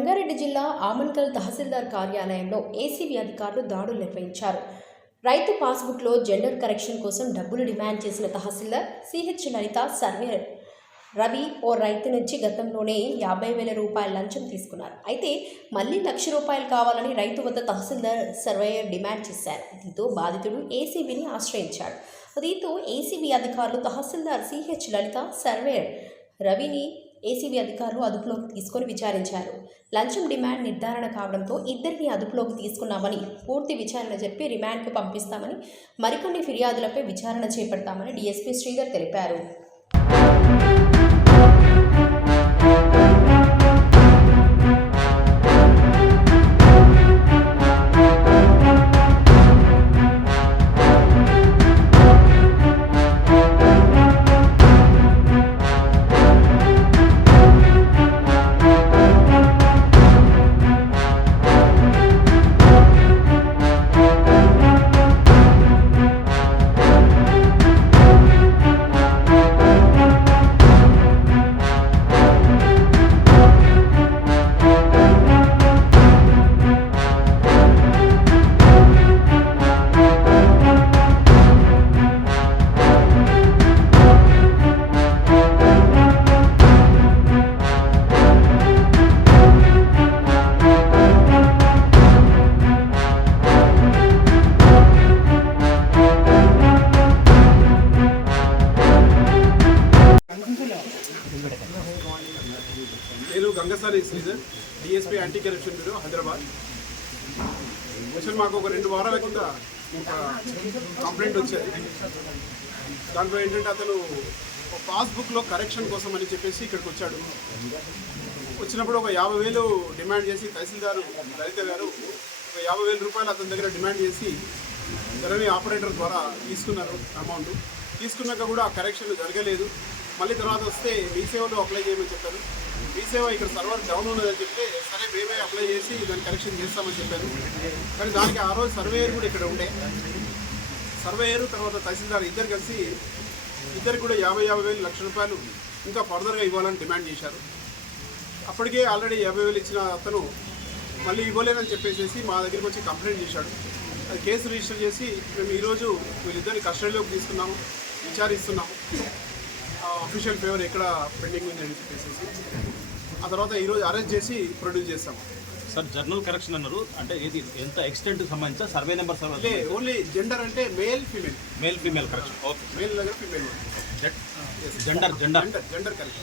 రంగారెడ్డి జిల్లా ఆమన్కల్ తహసీల్దార్ కార్యాలయంలో ఏసీబీ అధికారులు దాడులు నిర్వహించారు. రైతు పాస్బుక్లో జెండర్ కరెక్షన్ కోసం డబ్బులు డిమాండ్ చేసిన తహసీల్దార్ సిహెచ్ లలిత సర్వేర్ రవి ఓ రైతు నుంచి గతంలోనే యాభై వేల రూపాయల లంచం తీసుకున్నారు. అయితే మళ్ళీ లక్ష రూపాయలు కావాలని రైతు వద్ద తహసీల్దార్ సర్వేయర్ డిమాండ్ చేశారు. దీంతో బాధితుడు ఏసీబీని ఆశ్రయించాడు. దీంతో ఏసీబీ అధికారులు తహసీల్దార్ సిహెచ్ లలిత సర్వేయర్ రవిని ఏసీబీ అధికారులు అదుపులోకి తీసుకొని విచారించారు. లంచం డిమాండ్ నిర్ధారణ కావడంతో ఇద్దరిని అదుపులోకి తీసుకున్నామని పూర్తి విచారణ చెప్పి రిమాండ్కు పంపిస్తామని మరికొన్ని ఫిర్యాదులపై విచారణ చేపడతామని డీఎస్పీ శ్రీధర్ తెలిపారు. Gangasani DSP anti corruption bureau Hyderabad actual మాకు ఒక రెండు వారాల కింద ఒక కంప్లైంట్ వచ్చేది దాంట్లో ఏంటంటే అతను పాస్బుక్లో కరెక్షన్ కోసం అని చెప్పేసి ఇక్కడికి వచ్చాడు. వచ్చినప్పుడు ఒక యాభై వేలు డిమాండ్ చేసి తహసీల్దారు లలిత గారు ఒక యాభై వేల రూపాయలు అతని దగ్గర డిమాండ్ చేసి రెవెన్యూ ఆపరేటర్ ద్వారా తీసుకున్నారు అమౌంట్. తీసుకున్నాక కూడా ఆ కరెక్షన్ జరగలేదు. మళ్ళీ తర్వాత వస్తే మీ సేవలో అప్లై చేయమని చెప్పారు. మీ సేవ ఇక్కడ సర్వర్ డౌన్ ఉన్నదని చెప్తే సరే మేమే అప్లై చేసి దాన్ని కరెక్షన్ చేస్తామని చెప్పారు. కానీ దానికి ఆ రోజు సర్వేయర్ కూడా ఇక్కడ ఉండే. సర్వేయర్ తర్వాత తహసీల్దార్ ఇద్దరు కలిసి ఇద్దరు కూడా యాభై యాభై వేలు లక్ష రూపాయలు ఇంకా ఫర్దర్గా ఇవ్వాలని డిమాండ్ చేశారు. అప్పటికే ఆల్రెడీ యాభై వేలు ఇచ్చిన అతను మళ్ళీ ఇవ్వలేదని చెప్పేసి మా దగ్గరికి వచ్చి కంప్లైంట్ చేశాడు. అది కేసు రిజిస్టర్ చేసి మేము ఈరోజు వీళ్ళిద్దరిని కస్టడీలోకి తీసుకున్నాము విచారిస్తున్నాము. అఫీషియల్ ఫేవర్ ఎక్కడ పెండింగ్ ఉందని చెప్పేసి ఆ తర్వాత ఈరోజు అరెస్ట్ చేసి ప్రొడ్యూస్ చేస్తాము సార్ జర్నల్ కరెక్షన్ అన్నారు. అంటే ఇది ఎంత ఎక్స్టెంట్ సంబంధించిన survey number survey only gender అంటే male female male female correction okay male దగ్గర female gender gender gender correct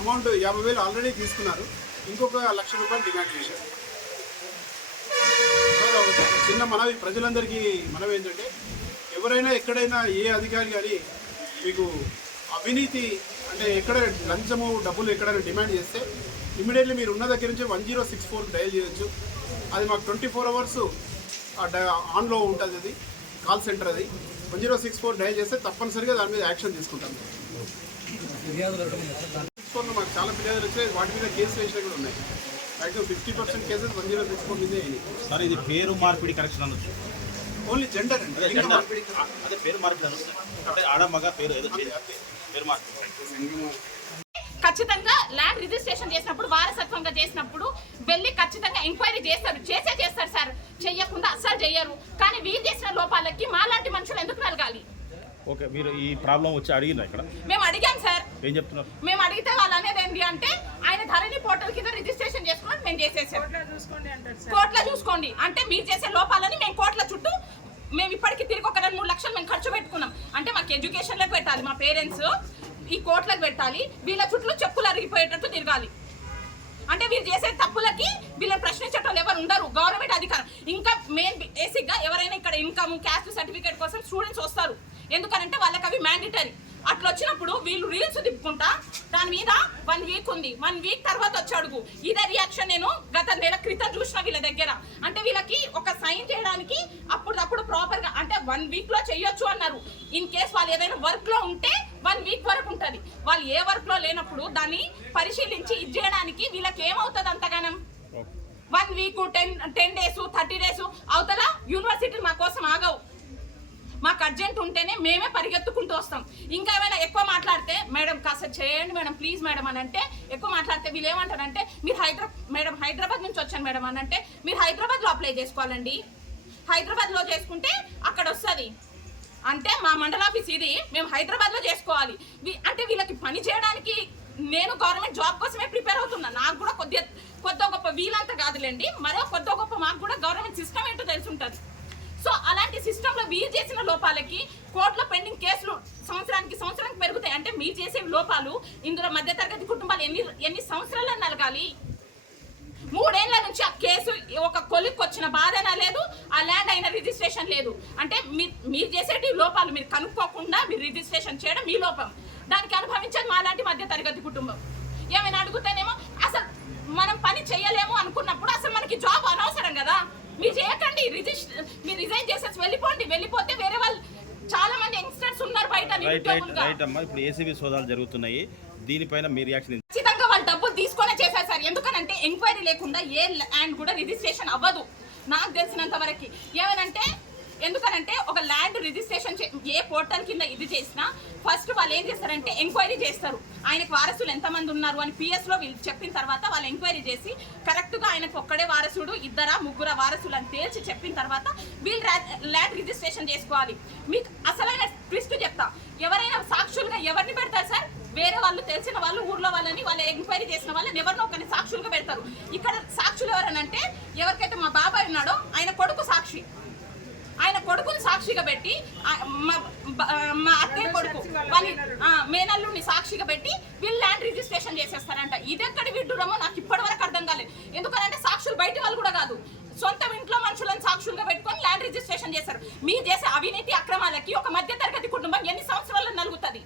amount యాభై వేలు ఆల్రెడీ తీసుకున్నారు. ఇంకొక లక్ష రూపాయలు డిమాండ్ చేశారు. చిన్న మనవి ప్రజలందరికీ మనవి ఏంటంటే ఎవరైనా ఎక్కడైనా ఏ అధికారి కానీ మీకు అవినీతి అంటే ఎక్కడ లంచము డబ్బులు ఎక్కడైనా డిమాండ్ చేస్తే ఇమీడియట్లీ మీరు ఉన్న దగ్గర నుంచి one zero six four dial చేయొచ్చు. అది మాకు ట్వంటీ ఫోర్ అవర్స్ ఆన్లో ఉంటుంది అది కాల్ సెంటర్ అది. One zero six four dial చేస్తే తప్పనిసరిగా దాని మీద యాక్షన్ తీసుకుంటాం. సిక్స్ ఫోర్లో మాకు చాలా ఫిర్యాదులు వచ్చాయి వాటి మీద కేసు వేసినవి కూడా ఉన్నాయి. Maximum fifty percent cases one zero six four మీదే అయినాయి. సార్ ఇది పేరు మార్పిడి కరెక్షన్ అనొచ్చు. ఓన్లీ జెండర్ అదే అండి జెండర్ అదే పేరు అంటే ఆడ మగ పేరు ఏదో. పేరు. ఖచ్చితంగా ల్యాండ్ రిజిస్ట్రేషన్ చేసినప్పుడు వారసత్వంగా చేసినప్పుడు వెళ్ళి ఖచ్చితంగా ఎంక్వైరీ చేస్తారు. చేసే చేస్తారు సార్. చెయ్యకుండా అస్సలు చెయ్యరు. కానీ వీళ్ళు చేసిన లోపాలకి మాలాంటి మనుషులు ఎందుకు నలగాలి? ఓకే మీరు ఈ ప్రాబ్లం వచ్చి అడిగిన ఇక్కడ? మేము అడిగాం సార్. ఏం చెప్తున్నారు? మేము అడిగితే వాళ్ళు అనేది ఏంటి అంటే ఆయన ధరణి పోర్టల్ కింద రిజిస్ట్రేషన్ చేసుకున్నాడు మేము చేసేసాం. కోట్ల చూసుకోండి అంటే మీరు చేసే లోపాలని మేము కోట్ల చుట్టూ మేము ఇప్పటికి తిరిగి ఒక రెండు మూడు లక్షలు మేము ఖర్చు పెట్టుకున్నాం. అంటే మాకు ఎడ్యుకేషన్లకు పెట్టాలి మా పేరెంట్స్ ఈ కోట్లకు పెట్టాలి. వీళ్ళ చుట్టూ చెప్పులు అరిగిపోయేటట్టు తిరగాలి. అంటే వీళ్ళు చేసే తప్పులకి వీళ్ళని ప్రశ్నించటం ఎవరు ఉండరు. గవర్నమెంట్ అధికారం. ఇంకా మెయిన్ బేసిక్గా ఎవరైనా ఇక్కడ ఇన్కమ్ క్యాస్ట్ సర్టిఫికేట్ కోసం స్టూడెంట్స్ వస్తారు. ఎందుకనంటే వాళ్ళకి అవి మ్యాండేటరీ అట్లా వచ్చినప్పుడు వీళ్ళు రీల్స్ తిప్పుకుంటా దాని మీద వన్ వీక్ ఉంది. వన్ వీక్ తర్వాత వచ్చి అడుగు. ఇదే రియాక్షన్ నేను గత నెల క్రితం చూసిన వీళ్ళ దగ్గర. అంటే వీళ్ళకి ఒక సైన్ చేయడానికి అప్పుడప్పుడు ప్రాపర్గా అంటే వన్ వీక్లో చెయ్యొచ్చు అన్నారు. ఇన్ కేస్ వాళ్ళు ఏదైనా వర్క్లో ఉంటే వన్ వీక్ వరకు ఉంటది. వాళ్ళు ఏ వర్క్లో లేనప్పుడు దాన్ని పరిశీలించి ఇది చేయడానికి వీళ్ళకి ఏమవుతుంది అంతగానం? One week ten ten days thirty days అవతల యూనివర్సిటీ మా కోసం ఆగవు. మాకు అర్జెంట్ ఉంటేనే మేమే పరిగెత్తుకుంటూ వస్తాం. ఇంకా ఏమైనా ఎక్కువ మాట్లాడితే మేడం కాస్త చేయండి మేడం ప్లీజ్ మేడం అని అంటే ఎక్కువ మాట్లాడితే వీళ్ళు ఏమంటారంటే మీరు హైదరాబాద్ మేడం హైదరాబాద్ నుంచి వచ్చాను మేడం అని అంటే మీరు హైదరాబాద్లో అప్లై చేసుకోవాలండి. హైదరాబాద్లో చేసుకుంటే అక్కడ వస్తుంది. అంటే మా మండల ఆఫీస్ ఇది మేము హైదరాబాద్లో చేసుకోవాలి. వీ- అంటే వీళ్ళకి పని చేయడానికి నేను గవర్నమెంట్ జాబ్ కోసమే ప్రిపేర్ అవుతున్నా. నాకు కూడా కొద్దిగా కొత్త గొప్ప వీలంతా కాదులేండి మరో కొత్త గొప్ప మాకు కూడా గవర్నమెంట్ సిస్టంలో మీరు చేసిన లోపాలకి కోర్టులో పెండింగ్ కేసులు సంవత్సరానికి సంవత్సరానికి పెరుగుతాయి. అంటే మీరు చేసే లోపాలు ఇందులో మధ్యతరగతి కుటుంబాలు ఎన్ని ఎన్ని సంవత్సరాలు నలగాలి. మూడేళ్ళ నుంచి ఆ కేసు ఒక కొలిక్కి వచ్చిన బాధన లేదు ఆ ల్యాండ్ అయిన రిజిస్ట్రేషన్ లేదు. అంటే మీరు మీరు చేసేటి లోపాలు మీరు కనుక్కోకుండా మీరు రిజిస్ట్రేషన్ చేయడం మీ లోపం. దానికి అనుభవించేది మాలాంటి మధ్య తరగతి కుటుంబం. ఏమైనా అడుగుతానేమో అసలు మనం పని చేయలేము అనుకున్నప్పుడు అసలు మనకి జాబ్ అనవసరం కదా. మీరు చేయకండి రిజిస్టర్ మీరు రిజైన్ చేసేసి వెళ్ళిపోండి వెళ్ళిపోతే వేరే వాళ్ళు చాలా మంది యంగ్స్టర్స్ ఉన్నారు బయట రైట్ అమ్మా. ఇప్పుడు ఏసీబీ సోదాలు జరుగుతున్నాయి. దీనిపైన మీ రియాక్షన్? ఖచ్చితంగా వాళ్ళు డబ్బులు తీసుకొనే చేసేసారు ఎందుకనంటే ఎంక్వైరీ లేకుండా ఏ ల్యాండ్ కూడా రిజిస్ట్రేషన్ అవ్వదు. నాకు తెలిసినంత వరకు. ఏమనంటే ఎందుకనంటే ఒక ల్యాండ్ రిజిస్ట్రేషన్ చే- ఏ పోర్టల్ కింద ఇది చేసినా ఫస్ట్ వాళ్ళు ఏం చేస్తారంటే ఎంక్వైరీ చేస్తారు. ఆయనకు వారసులు ఎంతమంది ఉన్నారు అని పిఎస్లో వీళ్ళు చెప్పిన తర్వాత వాళ్ళు ఎంక్వైరీ చేసి కరెక్ట్గా ఆయనకు ఒక్కడే వారసుడు ఇద్దరా ముగ్గుర వారసులు అని తేల్చి చెప్పిన తర్వాత వీళ్ళు ల్యాండ్ రిజిస్ట్రేషన్ చేసుకోవాలి. మీకు అసలైన ట్విస్ట్ చెప్తా. ఎవరైనా సాక్షులుగా ఎవరిని పెడతారు సార్? వేరే వాళ్ళు తెలిసిన వాళ్ళు ఊర్లో వాళ్ళని వాళ్ళు ఎంక్వైరీ చేసిన వాళ్ళని ఎవరినో ఒకరిని సాక్షులుగా పెడతారు. ఇక్కడ సాక్షులు ఎవరనంటే ఎవరికైతే మా బాబు ఉన్నాడో ఆయన కొడుకు సాక్షి ఆయన కొడుకుని సాక్షిగా పెట్టి మా మా అత్తయ్య కొడుకు వాళ్ళ ఆ, మేనల్లుని సాక్షిగా పెట్టి వీళ్ళు ల్యాండ్ రిజిస్ట్రేషన్ చేసేస్తారంట. ఇది ఎక్కడి విడ్డూరమో నాకు ఇప్పటి వరకు అర్థం కాలేదు. ఎందుకంటే సాక్షులు బయట వాళ్ళు కూడా కాదు. సొంత ఇంట్లో మనుషులను సాక్షులుగా పెట్టుకొని ల్యాండ్ రిజిస్ట్రేషన్ చేశారు. మీరు చేసే అవినీతి అక్రమాలకి ఒక మధ్య తరగతి కుటుంబం ఎన్ని సంవత్సరాలు నలుగుతుంది?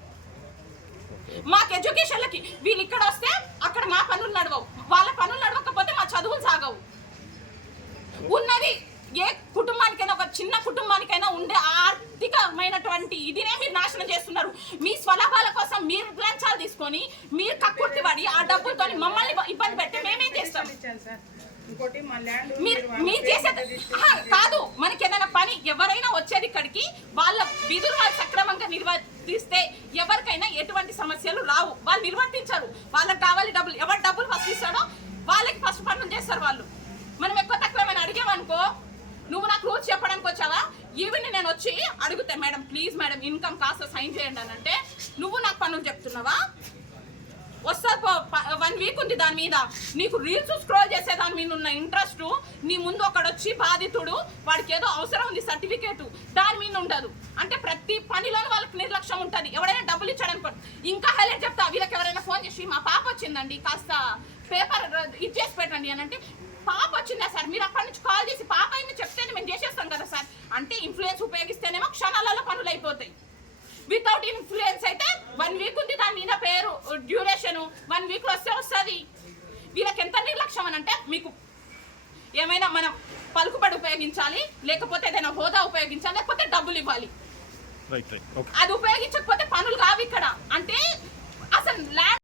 మాకు ఎడ్యుకేషన్లకి వీళ్ళు ఇక్కడ వస్తే అక్కడ మా పనులు నడవవు. వాళ్ళ పనులు నడవకపోతే మా చదువులు సాగవు. ఉన్నది ఏ కుటుంబానికైనా ఒక చిన్న కుటుంబానికైనా ఉండే ఆర్థికమైనటువంటి ఇదినే మీరు నాశనం చేస్తున్నారు. మీ స్వలాభాల కోసం మీరు లంచాలు తీసుకొని మీరు కక్కుర్తి పడి ఆ డబ్బులతో మమ్మల్ని ఇబ్బంది పెట్టి మేమేం చేస్తాం? మీరు చేసేది కాదు మనకి ఏదైనా పని ఎవరైనా వచ్చేది ఇక్కడికి వాళ్ళ విధులు వాళ్ళు సక్రమంగా నిర్వర్తిస్తే ఎవరికైనా ఎటువంటి సమస్యలు రావు. వాళ్ళు నిర్వర్తించరు. వాళ్ళకి కావాలి డబ్బులు. ఎవరు డబ్బులు ఫస్ట్ ఇస్తాడో వాళ్ళకి ఫస్ట్ పనులు చేస్తారు వాళ్ళు మనం ఎక్కువ తక్కువ ఏమైనా అడిగామనుకో నువ్వు నాకు రూల్స్ చెప్పడానికి వచ్చావా ఈవెన్ నేను వచ్చి అడిగితే మేడం ప్లీజ్ మేడం ఇన్కమ్ కాస్త సైన్ చేయండి అని అంటే నువ్వు నాకు పనులు చెప్తున్నావా? వస్తుంది వన్ వీక్ ఉంది దాని మీద. నీకు రీల్స్ స్క్రోల్ చేసే దాని మీద ఉన్న ఇంట్రెస్ట్ నీ ముందు ఒకడొచ్చి బాధితుడు వాడికి ఏదో అవసరం ఉంది సర్టిఫికేట్ దాని మీద ఉండదు. అంటే ప్రతి పనిలోనూ వాళ్ళకి నిర్లక్ష్యం ఉంటుంది. ఎవరైనా డబ్బులు ఇచ్చాడనుకో ఇంకా హైలైట్ చెప్తా వీళ్ళకి ఎవరైనా ఫోన్ చేసి మా పాప వచ్చిందండి కాస్త పేపర్ ఇచ్చేసి పెట్టండి అని అంటే పాప వచ్చిందా సార్? మీరు అక్కడి నుంచి కాల్ చేసి పాప అయింది చెప్తేనే మేము చేసేస్తాం కదా సార్. అంటే ఇన్ఫ్లుయెన్స్ ఉపయోగిస్తేనేమో క్షణాలలో పనులు అయిపోతాయి. వితౌట్ ఇన్ఫ్లుయెన్స్ అయితే వన్ వీక్ ఉంది దాని మీద పేరు డ్యూరేషన్ వన్ వీక్లో వస్తే వస్తుంది. వీళ్ళకి ఎంత నిర్లక్ష్యం అని అంటే మీకు ఏమైనా మనం పలుకుబడి ఉపయోగించాలి లేకపోతే ఏదైనా హోదా ఉపయోగించాలి లేకపోతే డబ్బులు ఇవ్వాలి. అది ఉపయోగించకపోతే పనులు కావు ఇక్కడ. అంటే అసలు ల్యాండ్